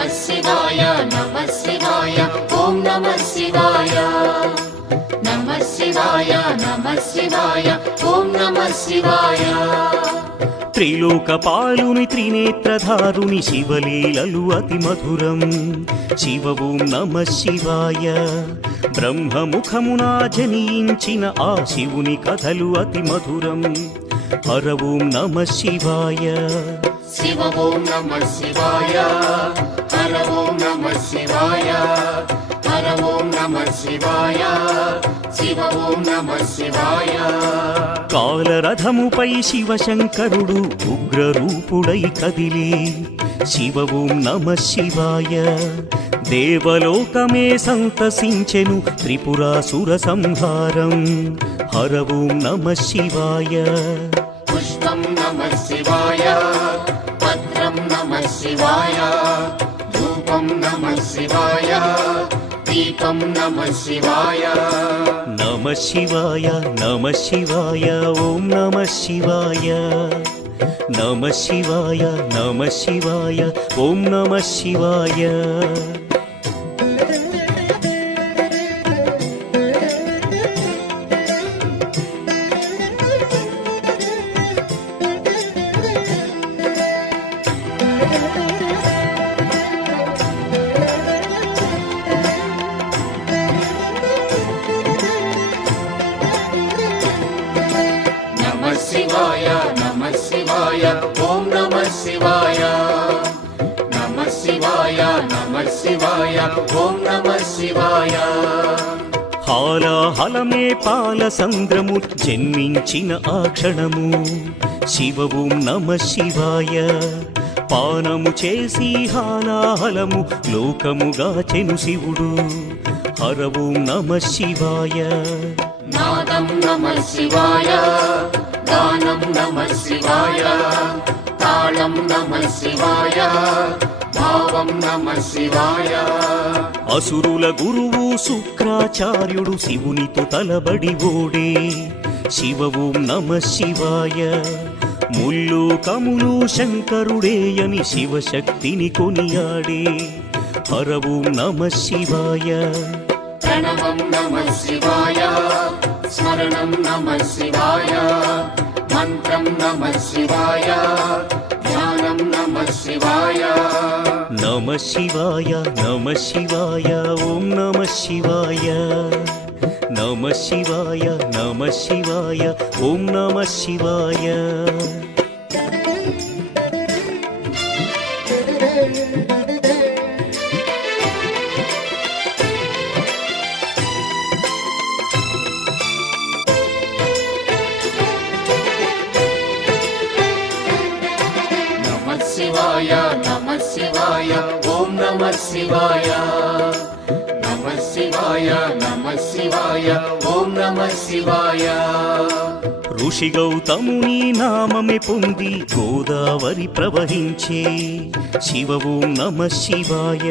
नमः शिवाय नमः शिवाय ॐ नमः शिवाय नमः शिवाय नमः शिवाय ॐ नमः शिवाय త్రిలోకపాలుని త్రినేత్రధారుని శివలీలలు అతి మధురం శివ ఓం నమః శివాయ బ్రహ్మముఖమున జనించిన ఆ శివుని కథలు అతి మధురం హర ఓం నమః శివాయ शिव ॐ नमः शिवाय हर ॐ नमः शिवाय हर ॐ नमः शिवाय शिव ॐ नमः शिवाय కాలరథముపై శివశంకరుడు ఉగ్రరూపుడై కదిలి శివ ఓం నమః శివాయ దేవలోకమే సంతసించెను త్రిపురాసుర సంహారం హర ఓం నమః శివాయ पुष्पं नमः शिवाय पत्रं नमः शिवाय धूपं नमः शिवाय दीपं नमः शिवाय नमः शिवाय नमः शिवाय ॐ नमः शिवाय नमः शिवाय नमः शिवाय ॐ नमः शिवाय नमः शिवाय ॐ नमः शिवाय नमः शिवाय नमः शिवाय ॐ नमः शिवाय హాలాహలమే పాల సంద్రము జన్మించిన ఆ క్షణము శివ ఓం నమః శివాయ పానము చేసి హాలాహలము లోకముగాచెను శివుడు హర ఓం నమః శివాయ नादं नमः शिवाय गानं नमः शिवाय तालं नमः शिवाय भावं नमः शिवाय అసురుల గురువు శుక్రాచార్యుడు శివునితో తలబడి ఓడే శివ ఓం నమః శివాయ ముల్లోకములు శంకరుడేయని శివశక్తిని కొనియాడే హర ఓం నమః శివాయ प्रणवं नमः शिवाय स्मरणं नमः शिवाय मन्त्रं नमः शिवाय ध्यानं नमः शिवाय नमः शिवाय नमः शिवाय ॐ नमः शिवाय नमः शिवाय नमः शिवाय ॐ नमः शिवाय नमः शिवाय ॐ नमः शिवाय नमः शिवाय ॐ नमः शिवाय ఋషి గౌతముని నామమే పొంది గోదావరి ప్రవహించే శివ ఓం నమః శివాయ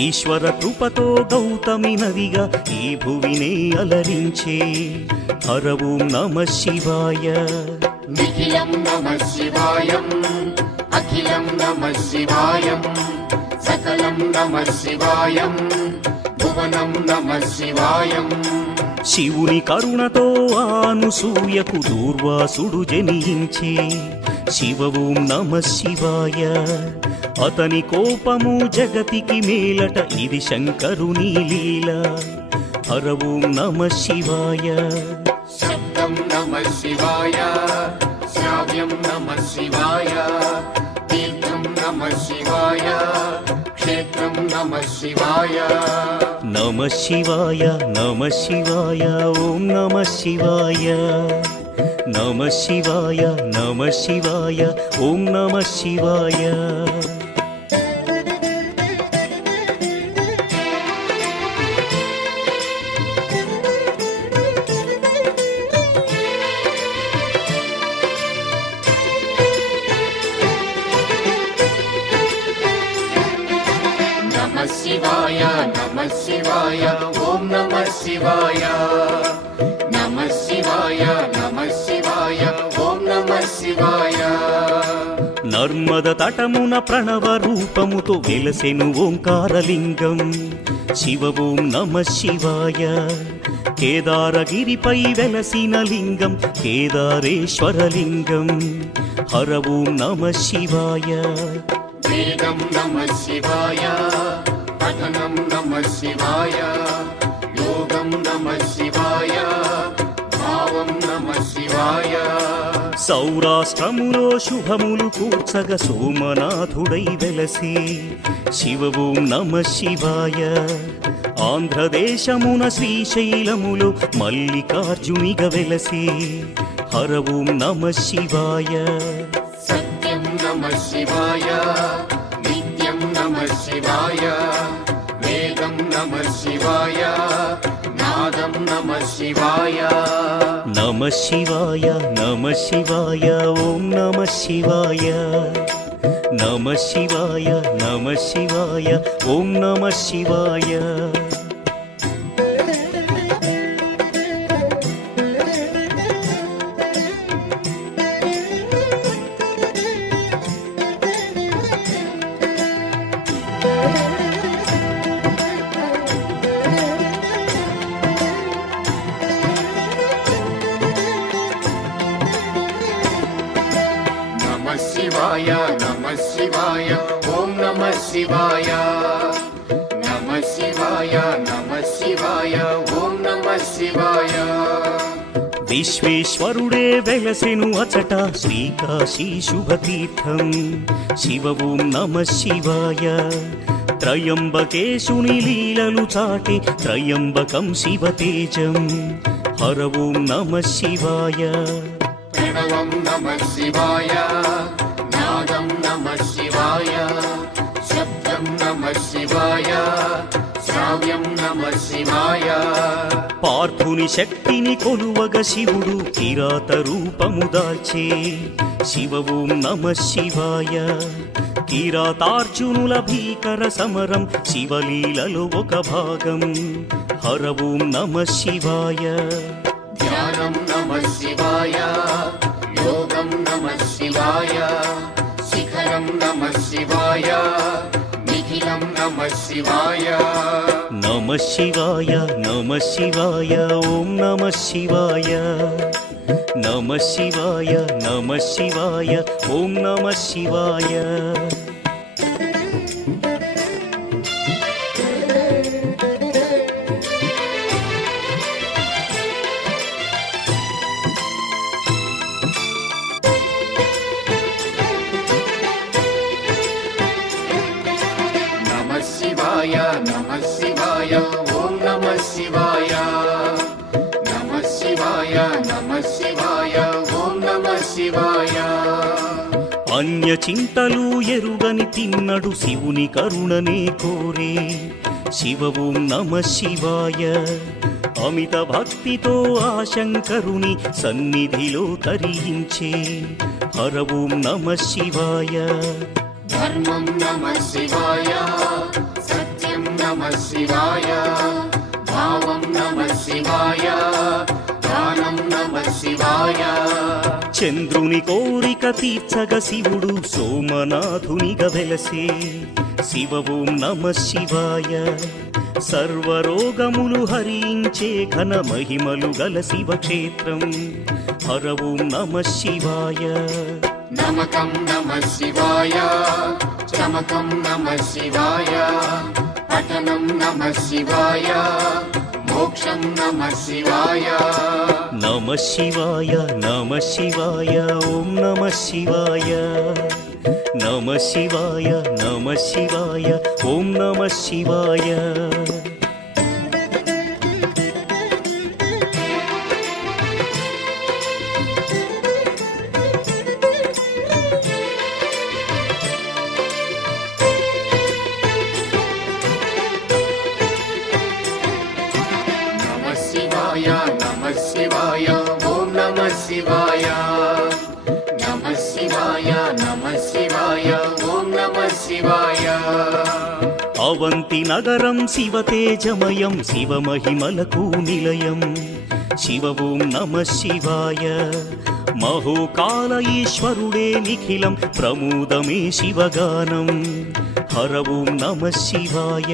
ఈశ్వర కృపతో గౌతమి నదిగా ఈ భువినే అలరించే హర ఓం నమః శివాయ निखिलं नमः शिवायम् अखिलं नमः शिवायम् सकलं नमः शिवायम् भुवनं नमः शिवायम् శివుని కరుణతో ఆనుసూయకు దూర్వాసుడు జనించే శివ ఓం నమః శివాయ అతని కోపము జగతికి మేలట ఇది శంకరుని లీల హర ఓం నమః శివాయ शब्दं नमः शिवाय श्राव्यं नमः शिवाय तीर्थं नमः शिवाय क्षेत्रं नमः शिवाय नमः शिवाय नमः शिवाय ॐ नमः शिवाय नमः शिवाय नमः शिवाय ॐ नमः शिवाय शिवाय नमः शिवाय ॐ नमः शिवाय नमः शिवाय नमः शिवाय ॐ नमः शिवाय నర్మద తటమున ప్రణవ రూపముతో వెలసెను ఓంకారలింగం శివ ఓం నమ శివాయ. కేదారగిరిపై వెలసిన లింగం కేదారేశ్వరలింగం హర ఓం నమ శివాయ. వేదం నమః శివాయ, పఠనం నమః శివాయ, యోగం నమః శివాయ, భావం నమః శివాయ. సౌరాష్ట్రములో శుభములు కూర్చగ సోమనాథుడై వెలసి శివ ఓం నమ శివాయ. ఆంధ్రదేశమున శ్రీశైలములో మల్లికార్జునిగ వెలసి హర ఓం నమ శివాయ. సత్యం నమః శివాయ, నిత్యం నమః శివాయ, వేదం నమః శివాయ, నాదం నమః శివాయ. నమ శివాయ నమ శివాయ ఓం నమ శివాయ. నమ శివాయ నమ శివాయ ఓం నమ శివాయ. నమః శివాయ నమః శివాయ ఓం నమః శివాయ. నమః శివాయ నమః శివాయ ఓం నమః శివాయ. విశ్వేశ్వరుడే వెలసెను అచట శ్రీకాశీ శుభతీర్థం శివ ఓం నమ శివాయ. త్రయంబకేశుని లీలలు చాటి త్రయంబకం శివతేజం హర ఓం నమ శివాయ. ప్రణవం నమః శివాయ, నాదం నమః శివాయ, శబ్దం నమః శివాయ, శ్రావ్యం నమః శివాయ. పార్థుని శక్తిని కొలువగ శివుడు కిరాత రూపము దాల్చే శివ ఓం నమ శివాయ. కిరాతార్జునుల భీకర సమరం శివలీలలో ఒక భాగం హర ఓం నమ శివాయ. ధ్యానం నమః శివాయ, యోగం నమః శివాయ, శిఖరం నమః శివాయ, నిఖిలం నమః శివాయ. నమ శివాయ నమ శివాయ ఓం నమ శివాయ. నమ శివాయ నమ శివాయ ఓం నమ శివాయ. నమః శివాయ నమః శివాయ ఓం నమః శివాయ. నమః శివాయ నమః శివాయ ఓం నమః శివాయ. అన్య చింతలు ఎరుగని తిన్నడు శివుని కరుణనే కోరే శివ ఓం నమ శివాయ. అమిత భక్తితో ఆ శంకరుని సన్నిధిలో తరించే హర ఓం నమ శివాయ. ధర్మం నమః శివాయ, సత్యం నమః శివాయ, భావం నమః శివాయ, దానం నమః శివాయ. చంద్రుని కోరిక తీర్చగ శివుడు సోమనాథునిగా వెలసే శివ ఓం నమ శివాయ. సర్వరోగములు హరించే ఘన మహిమలు గల శివక్షేత్రం హర ఓం నమ శివాయ. నమకం నమః శివాయ, చమకం నమః శివాయ, పఠనం నమః శివాయ, మోక్షం నమః శివాయ. నమ శివాయ నమ శివాయ ఓం నమ శివాయ. నమ శివాయ నమ శివాయ ఓం నమ శివాయ. నమః శివాయ నమః శివాయ ఓం నమః శివాయ. నమః శివాయ నమః శివాయ ఓం నమః శివాయ. అవంతి నగరం శివతేజమయం శివమహిమలకు నిలయం శివ ఓం నమ శివాయ. మహోకాల ఈశ్వరుడే నిఖిలం ప్రమోదమే శివగానం. హర ఓం నమ శివాయ.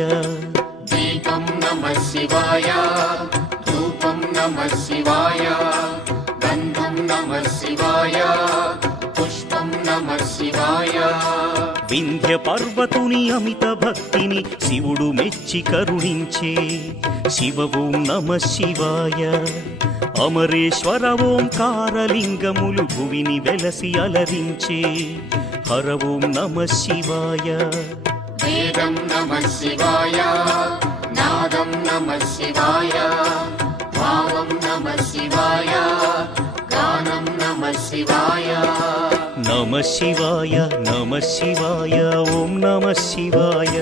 దీపం నమః శివాయ, ధూపం నమః శివాయ, గంధం నమః శివాయ, పుష్పం నమః శివాయ. వింధ్య పర్వతుని అమిత భక్తిని శివుడు మెచ్చి కరుణించే. శివ ఓం నమ శివాయ. అమరేశ్వర ఓంకారలింగములు భువిని వెలసి అలరించే. హర ఓం నమ శివాయ. వేదం నమః శివాయ, నాదం నమః శివాయ, భావం నమః శివాయ, గానం నమః శివాయ. నమ శివాయ నమ శివాయ ఓం నమ శివాయ.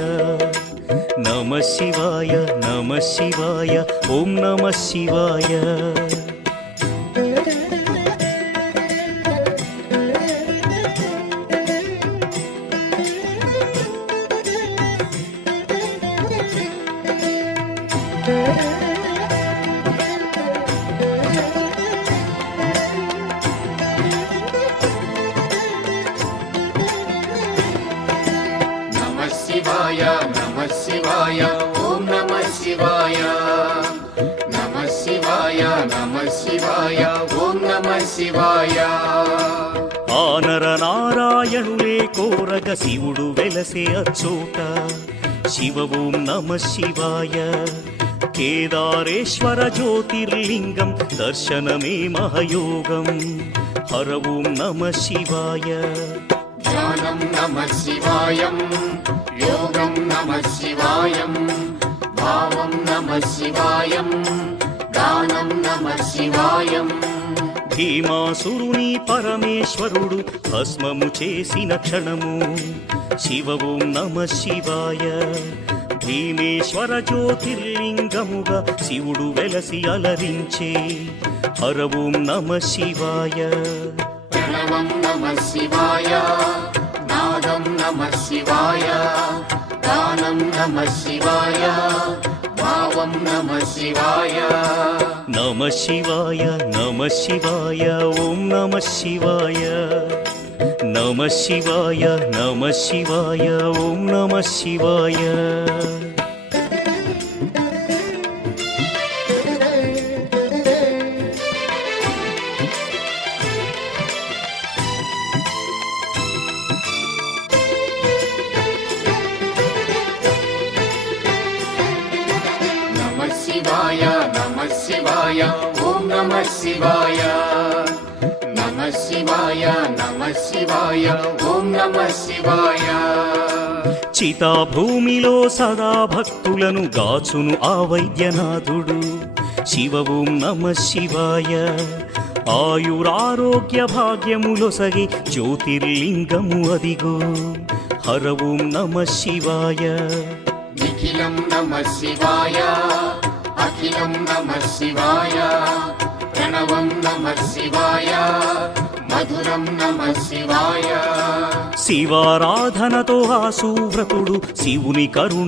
నమ శివాయ నమ శివాయ ఓం నమ శివాయ. నమః శివాయ నమః శివాయ ఓం నమః శివాయ. నమః శివాయ నమః శివాయ ఓం నమః శివాయ. ఆనర నారాయణులే కోరగ శివుడు వెలసే అచ్చోట. శివ ఓం నమ శివాయ. కేదారేశ్వర జ్యోతిర్లింగం దర్శనమే మహయోగం. హర ఓం నమ శివాయ. ధ్యానం నమః శివాయం, యోగం నమః శివాయం, భావం నమః శివాయం, గానం నమః శివాయం. భీమాసురుని పరమేశ్వరుడు భస్మము చేసిన క్షణము. శివ ఓం నమ శివాయ. భీమేశ్వర జ్యోతిర్లింగముగా శివుడు వెలసి అలరించే. హర ఓం నమ శివాయ. ప్రణవం నమః శివాయ, నాదం నమః శివాయ, గానం నమః శివాయ, భావం నమః శివాయ. నమ శివాయ నమ శివాయ ఓం నమ శివాయ. నమ శివాయ నమ శివాయ ఓం నమ శివాయ. నమః శివాయ నమః శివాయ ఓం నమః శివాయ. నమః శివాయ నమః శివాయ ఓం నమః శివాయ. చితాభూమిలో సదా భక్తులను గాచును ఆ వైద్యనాథుడు. శివ ఓం నమ శివాయ. ఆయురారోగ్య భాగ్యములొసగి జ్యోతిర్లింగము అదిగో. హర ఓం నమ శివాయ. నిఖిలం నమః శివాయ, అఖిలం నమః శివాయ, ప్రణవం నమః శివాయ, మధురం నమః శివాయ. శివారాధనతో ఆ సువ్రతుడు శివుని కరుణ